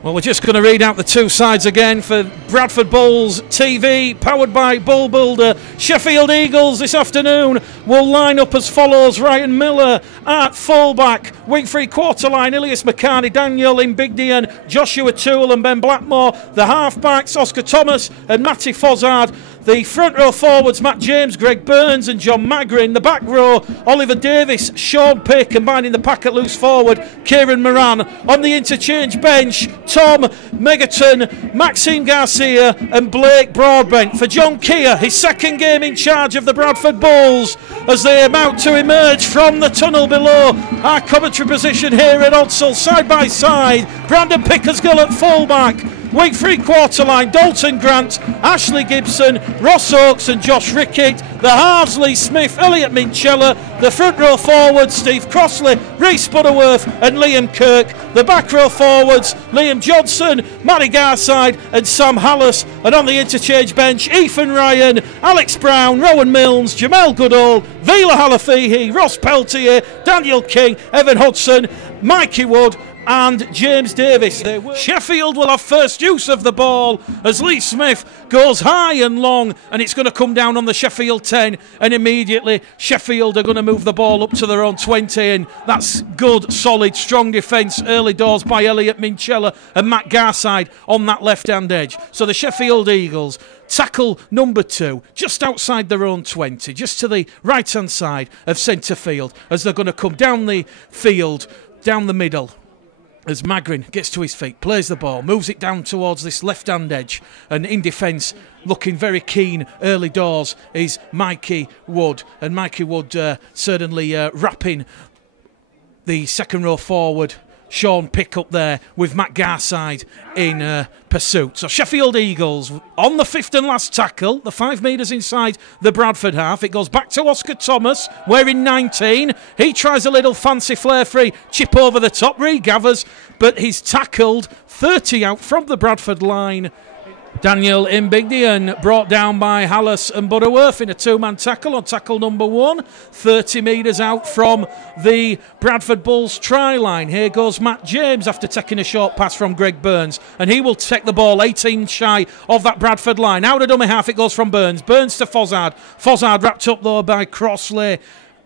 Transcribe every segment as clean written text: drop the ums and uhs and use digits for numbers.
Well, we're just going to read out the two sides again for Bradford Bulls TV, powered by Bull Builder. Sheffield Eagles this afternoon will line up as follows: Ryan Miller at fullback, wing three quarter line, Ilias McCartney, Daniel Mbigdian, Joshua Toole and Ben Blackmore. The half-backs, Oscar Thomas and Matty Fozzard. The front row forwards, Matt James, Greg Burns and John Magrin. The back row, Oliver Davis, Sean Pick, combining the pack at loose forward, Kieran Moran. On the interchange bench, Tom Megaton, Maxime Garcia and Blake Broadbent. For John Keir, his second game in charge of the Bradford Bulls, as they about to emerge from the tunnel below. Our commentary position here at Odsall, side by side. Brandon Pickersgill at fullback. Wing three quarter line, Dalton Grant, Ashley Gibson, Ross Oakes and Josh Rickett. The halves, Lee Smith, Elliot Minchella. The front row forwards, Steve Crossley, Rhys Butterworth and Liam Kirk. The back row forwards, Liam Johnson, Matty Garside and Sam Hallis. And on the interchange bench, Ethan Ryan, Alex Brown, Rowan Milnes, Jamel Goodall, Vila Halafihi, Ross Peltier, Daniel King, Evan Hudson, Mikey Wood and James Davis. Sheffield will have first use of the ball as Lee Smith goes high and long, and it's going to come down on the Sheffield 10, and immediately Sheffield are going to move the ball up to their own 20, and that's good, solid, strong defence early doors by Elliot Minchella and Matt Garside on that left-hand edge. So the Sheffield Eagles tackle number 2 just outside their own 20, just to the right-hand side of centre field, as they're going to come down the field, down the middle, as Magrin gets to his feet, plays the ball, moves it down towards this left-hand edge, and in defence, looking very keen early doors, is Mikey Wood. And Mikey Wood certainly wrapping the second row forward, Sean Pick up there with Matt Garside in pursuit. So Sheffield Eagles on the fifth and last tackle, the 5 metres inside the Bradford half. It goes back to Oscar Thomas, wearing 19. He tries a little fancy flare free chip over the top, regathers, but he's tackled 30 out from the Bradford line. Daniel Mbigdian brought down by Hallis and Butterworth in a two-man tackle on tackle number 1, 30 metres out from the Bradford Bulls try line. Here goes Matt James after taking a short pass from Greg Burns, and he will take the ball 18 shy of that Bradford line. Out of dummy half it goes from Burns. Burns to Fozzard. Fozzard wrapped up though by Crossley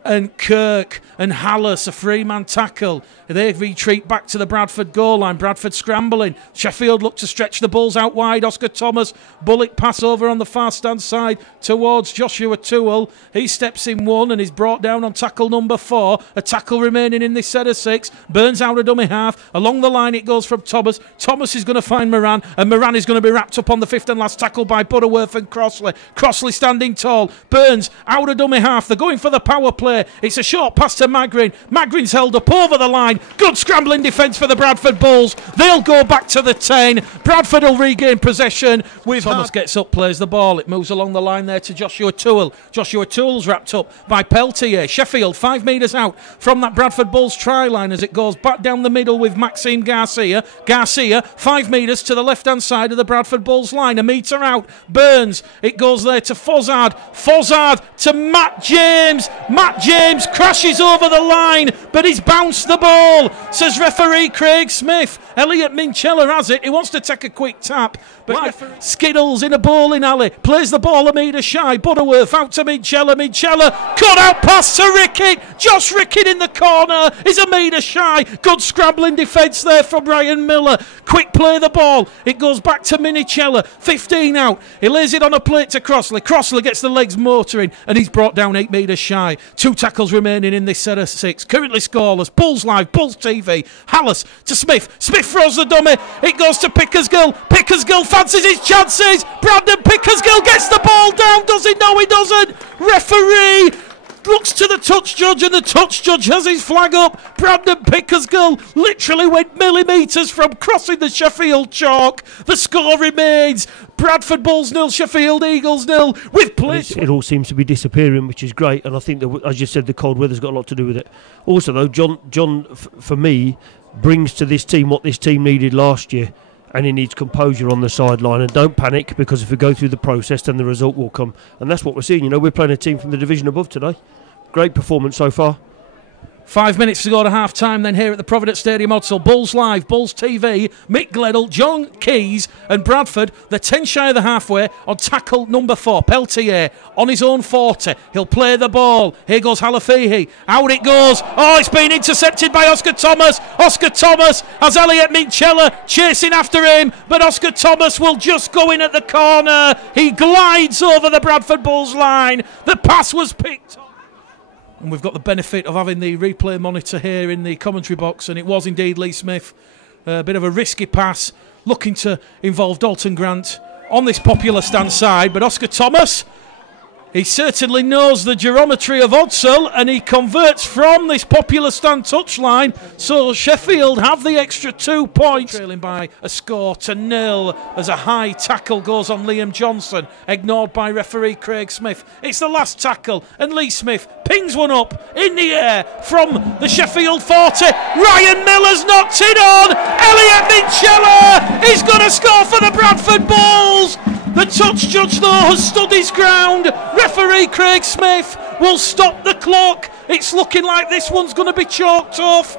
and Kirk and Hallis, a three-man tackle. They retreat back to the Bradford goal line. Bradford scrambling. Sheffield look to stretch the Bulls out wide. Oscar Thomas, bullet pass over on the far stand side towards Joshua Toole. He steps in one and is brought down on tackle number 4. A tackle remaining in this set of 6. Burns out of dummy half. Along the line it goes from Thomas. Thomas is going to find Moran, and Moran is going to be wrapped up on the fifth and last tackle by Butterworth and Crossley. Crossley standing tall. Burns out of dummy half. They're going for the power play. It's a short pass to Magrin. Magrin's held up over the line. Good scrambling defence for the Bradford Bulls. They'll go back to the 10. Bradford will regain possession. With Thomas gets up, plays the ball. It moves along the line there to Joshua Toole. Joshua Toole's wrapped up by Peltier. Sheffield 5 metres out from that Bradford Bulls try line as it goes back down the middle with Maxime Garcia. Garcia 5 metres to the left-hand side of the Bradford Bulls line. A metre out. Burns. It goes there to Fozzard. Fozzard to Matt James. Matt James crashes over the line, but he's bounced the ball, says referee Craig Smith. Elliot Minchella has it. He wants to take a quick tap, but Skiddles in a bowling alley plays the ball a metre shy. Butterworth out to Minchella. Minchella cut out pass to Rickett. Josh Rickett in the corner is a metre shy. Good scrambling defence there from Ryan Miller. Quick play the ball. It goes back to Minchella. 15 out. He lays it on a plate to Crossley. Crossley gets the legs motoring, and he's brought down 8 metres shy. 2 tackles remaining in this set of 6. Currently scoreless. Bulls Live, Bulls TV. Hallis to Smith. Smith throws the dummy. It goes to Pickersgill. Pickersgill fancies his chances. Brandon Pickersgill gets the ball down. Does he? No, he doesn't. Referee looks to the touch judge, and the touch judge has his flag up. Brandon Pickersgill literally went millimetres from crossing the Sheffield chalk. The score remains Bradford Bulls 0, Sheffield Eagles 0 with play. It all seems to be disappearing, which is great, and I think that, as you said, the cold weather's got a lot to do with it. Also though, John for me brings to this team what this team needed last year, and he needs composure on the sideline. And don't panic, because if we go through the process, then the result will come. And that's what we're seeing. You know, we're playing a team from the division above today. Great performance so far. 5 minutes to go to half time then here at the Provident Stadium. Odsal, Bulls Live, Bulls TV, Mick Gledall, John Keys and Bradford. They're 10 shy of the halfway on tackle number 4. Peltier on his own 40. He'll play the ball. Here goes Halafihi. Out it goes. Oh, it's been intercepted by Oscar Thomas. Oscar Thomas has Elliot Minchella chasing after him, but Oscar Thomas will just go in at the corner. He glides over the Bradford Bulls line. The pass was picked. And we've got the benefit of having the replay monitor here in the commentary box, and it was indeed Lee Smith. A bit of a risky pass, looking to involve Dalton Grant on this popular stand side, but Oscar Thomas, he certainly knows the geometry of Odsal, and he converts from this popular stand touchline. So Sheffield have the extra 2 points, trailing by a score to 0 as a high tackle goes on Liam Johnson, ignored by referee Craig Smith. It's the last tackle, and Lee Smith pings one up in the air from the Sheffield 40. Ryan Miller's knocked it on. Elliot Minchella is going to score for the Bradford Bulls. The touch judge, though, has stood his ground. Referee Craig Smith will stop the clock. It's looking like this one's going to be chalked off.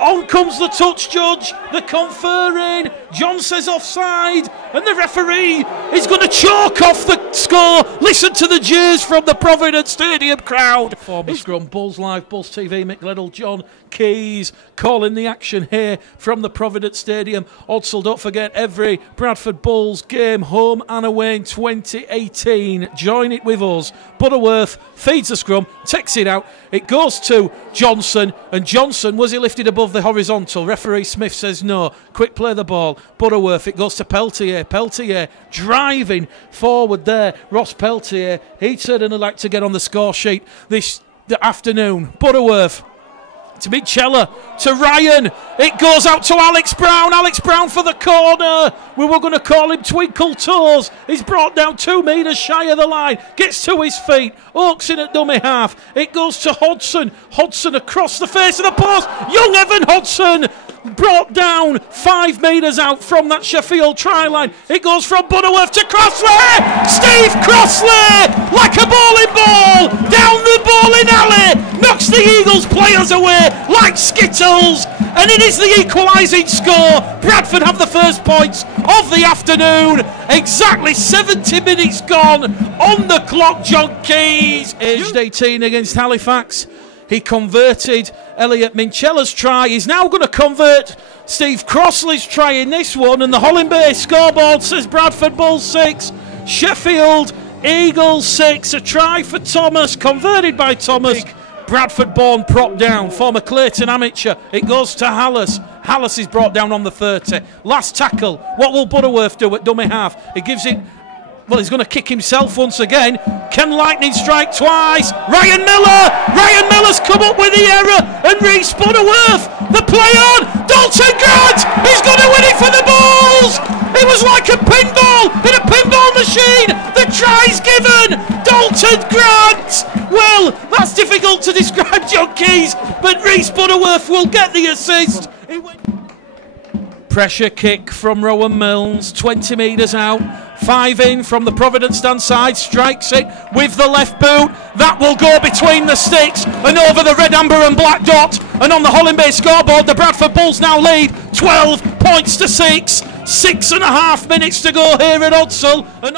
On comes the touch judge, the conferring. John says offside, and the referee is going to chalk off the score. Listen to the jeers from the Provident Stadium crowd. Former scrum, Bulls Live, Bulls TV, Mick Gledall, John Keys calling the action here from the Provident Stadium. Odsal, don't forget, every Bradford Bulls game, home and away in 2018. Join it with us. Butterworth feeds the scrum, takes it out. It goes to Johnson, and Johnson, was he lifted above the horizontal? Referee Smith says no. Quick play the ball. Butterworth, it goes to Peltier. Peltier driving forward there. Ross Peltier, he'd certainly like to get on the score sheet this afternoon. Butterworth to Minchella, to Ryan. It goes out to Alex Brown. Alex Brown for the corner. We were going to call him Twinkle Toes. He's brought down 2 metres shy of the line. Gets to his feet. Oaks in at dummy half. It goes to Hodgson. Hodgson across the face of the post. Young Evan Hodgson brought down 5 metres out from that Sheffield try line. It goes from Butterworth to Crossley. Steve Crossley, like a bowling ball, down the bowling alley, knocks the Eagles players away like Skittles, and it is the equalising score. Bradford have the first points of the afternoon. Exactly 70 minutes gone on the clock. John Keys, aged 18 against Halifax. He converted Elliot Minchella's try. He's now going to convert Steve Crossley's try in this one. And the Holland Bay scoreboard says Bradford Bulls 6, Sheffield Eagles 6. A try for Thomas, converted by Thomas. Bradford born prop down, former Clayton amateur. It goes to Hallis. Hallis is brought down on the 30. Last tackle. What will Butterworth do at dummy half? He gives it. Well, he's going to kick himself once again. Can lightning strike twice? Ryan Miller! Ryan Miller's come up with the error, and Reece Butterworth, the play on! Dalton Grant! He's going to win it for the Bulls! It was like a pinball in a pinball machine! The try's given! Dalton Grant! Well, that's difficult to describe, John Keys, but Reece Butterworth will get the assist. Pressure kick from Rowan Milnes, 20 metres out. 5 in from the Provident stand side, strikes it with the left boot. That will go between the sticks and over the red, amber and black dot. And on the Holland Bay scoreboard, the Bradford Bulls now lead 12 points to 6. 6.5 minutes to go here at Odsal. And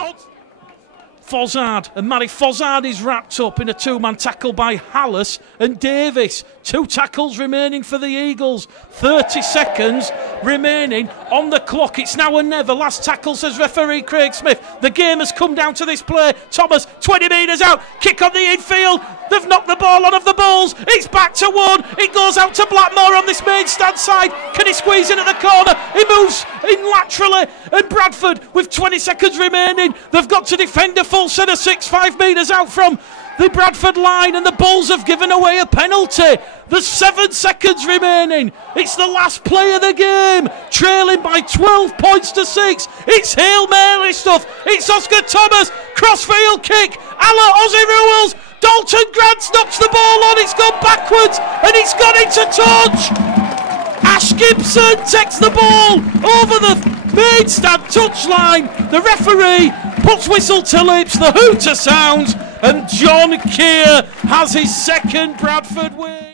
Fozzard, and Matty Fozzard is wrapped up in a 2-man tackle by Hallis and Davis. 2 tackles remaining for the Eagles. 30 seconds remaining on the clock. It's now or never. Last tackle, says referee Craig Smith. The game has come down to this play. Thomas, 20 metres out. Kick on the infield. They've knocked the ball on of the Bulls. It's back to 1. It goes out to Blackmore on this main stand side. Can he squeeze in at the corner? He moves in laterally. And Bradford, with 20 seconds remaining, they've got to defend a full set of 6, 5 metres out from the Bradford line, and the Bulls have given away a penalty. There's 7 seconds remaining. It's the last play of the game, trailing by 12 points to 6. It's Hail Mary stuff. It's Oscar Thomas, crossfield kick, a la Aussie rules. Dalton Grant knocks the ball on. It's gone backwards and it's gone into touch. Ash Gibson takes the ball over the main stand touchline. The referee puts whistle to lips, the hooter sounds, and John Keir has his second Bradford win.